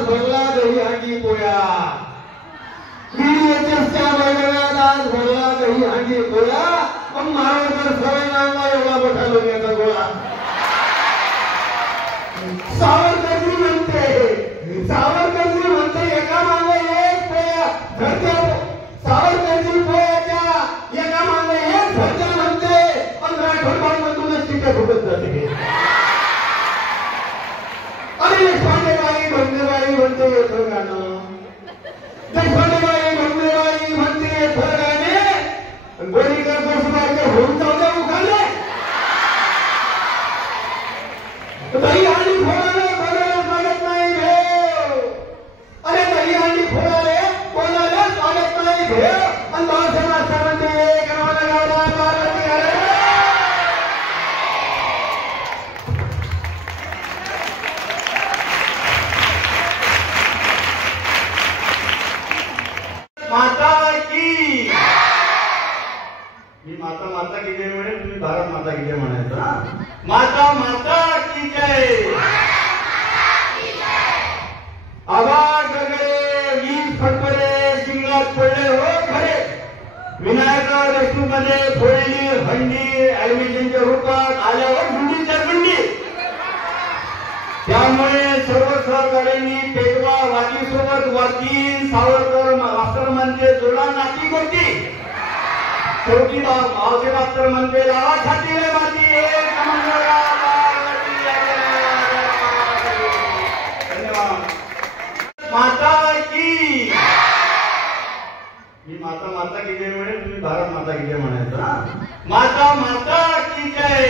आज भरला दहीहंडी पोया, बीडीएचएसच्या मैदानात आज भरला दहीहंडी पोया. पण महाराष्ट्र सवयनांना एवढा मोठा लोण्याचा गोळा. सावरकरजी म्हणते एका मागे एक पोया धरत्या. सावरकरजी पोयाच्या एका मागे एक धरत्या म्हणते, पण राठोडमधूनच तिथे फुटत जाते. अरे देशपांडेबाई भंगेबाई म्हणते येथं गाणं, देशपांडेबाई भंगेबाई म्हणते येथं गाणे. गोळीकर गोष्ट होऊन जाऊ द्या उखाणे. दहीहंडी फोडाले कोणाला स्वागत नाही भेव. अरे दहीहंडी फोडाले कोणाला स्वागत नाही भेव. आणि भाषण असं म्हणते गावाला गावला बाराती घाले. माता की मी माता माता की जय म्हणे, तुम्ही भारत माता की जय म्हणायचं. माता माता की जय. आवाज गगडे वीज फटफटे शिंगात पडले हो खरे. विनायक देशमुख मध्ये फोडली हंडी ऍडमिशनच्या रूपात आल्यावर गुंडीच्या गुंडी. त्यामुळे सर्व सहकार्यांनी पेटवा वाटीसोबत वाटीन. सावरकर मास्तर म्हणते जोडा नाती गोटी. शेवटी मावसे मास्तर म्हणते लावा छाती रे माती. धन्यवाद. माता की मी माता माता की जय म्हणे, तुम्ही भारत माता की जय म्हणायचं. माता माता की जय.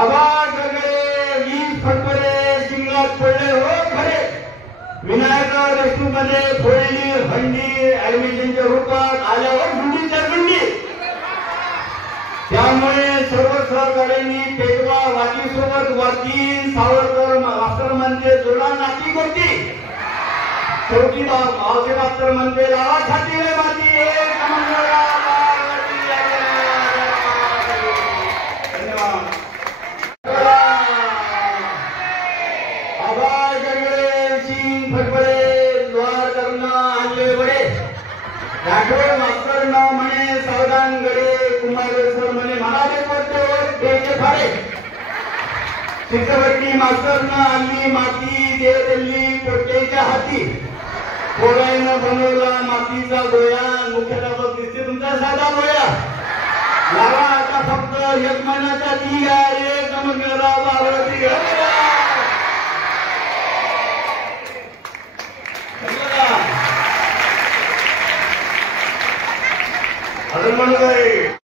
आवाज गगडे वीज फटफटे शिंगात पडले हो खरे. विनायक देशमुख मध्ये फोडली हंडी ऍडमिशनच्या रूपात आल्यावर गुंडीच्या गुंडी. त्यामुळे सर्व सहकार्यांनी पेटवा वाटीसोबत वाटीन. सावरकर मास्तर म्हणते जोडा नाती गोटी. शेवटी मावसे मास्तर म्हणते लावा छाती रे माती. धन्यवाद. आवाज गगडे शिंग फटफटे द्वार करणं आणले बडे. राठोड मास्तर नाव म्हणे सावधान गडे. कुमारेश्वर म्हणे म्हणाले कोणते द्यायचे फारे. चित्रपटी मास्तरनं आणली माती दे दिल्ली पोट्याच्या हाती. पोळ्यानं बनवला मातीचा गोया. मुख्याध्यापक दिसते तुमचा साधा गोया. लावा आता फक्त एक महिन्याचा दिया. एक नमस्कार आवडती अजून म्हणून